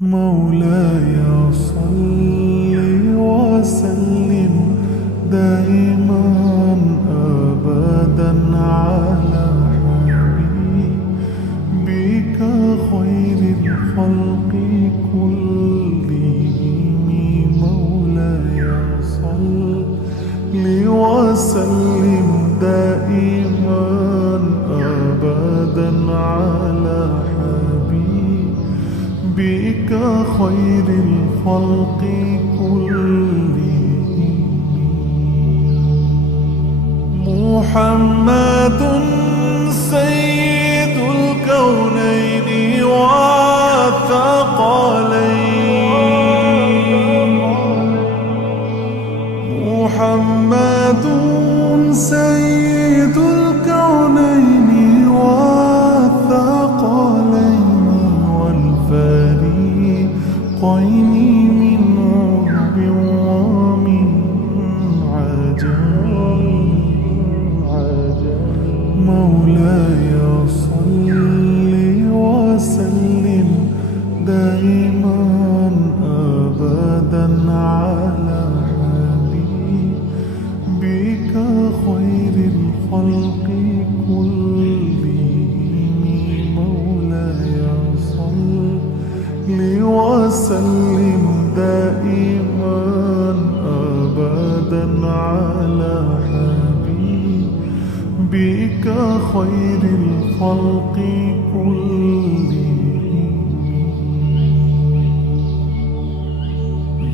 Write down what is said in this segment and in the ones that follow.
مولاي صل وسلم دائما أبدا على حبيبك خير الخلق كلهم. مولاي صل وسلم دائما أبدا على بك خير الخلق كلهم. محمد سيد الكونين والثقلين. محمد سيد الكونين والثقلين والفريقين من عرب ومن عجم. مولاي صل وسلم دائما أبدا على حبيبك خير الخلق كلهم. مولاي صل وسلم دائما أبدا على حبيبك خير الخلق كلهم.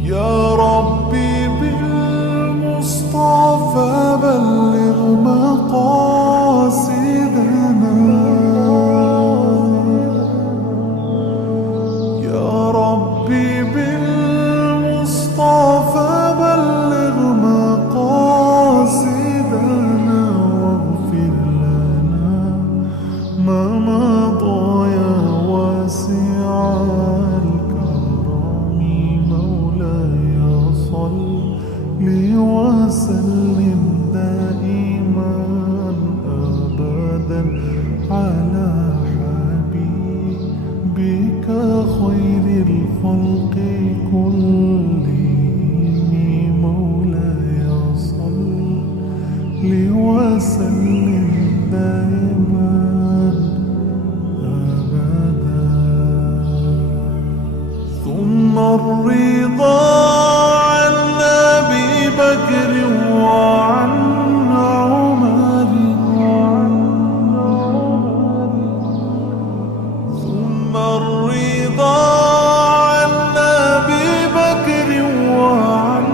يا ربي بالمصطفى بلغ مقاصدنا. يا ربي بالمصطفى بلغ مقاصدنا واغفر لنا ما مضى يا واسع الكرم. مولاي صل وسلم دائما أبدا على حبيبك خير الخلق كلهم. مولاي صل وسلم دائما أبدا. ثم الرضا عن أبي بكر وعن عمر. ثم الرضا عن أبي بكر وعن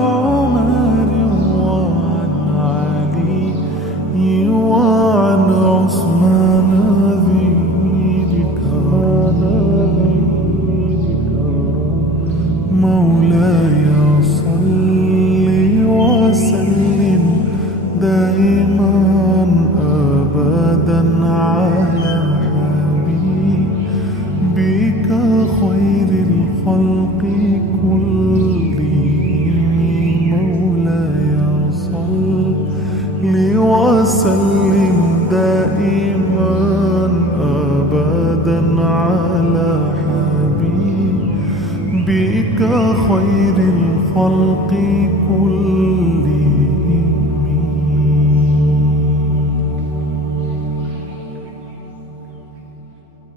عمر وعن علي وعن عثمان ذي الكرم. مولاي صل وسلم دائما أبدا على حبيبك خير الخلق كلهم. مولاي صل وسلم دائما أبدا على حبيبك خير الخلق كلهم.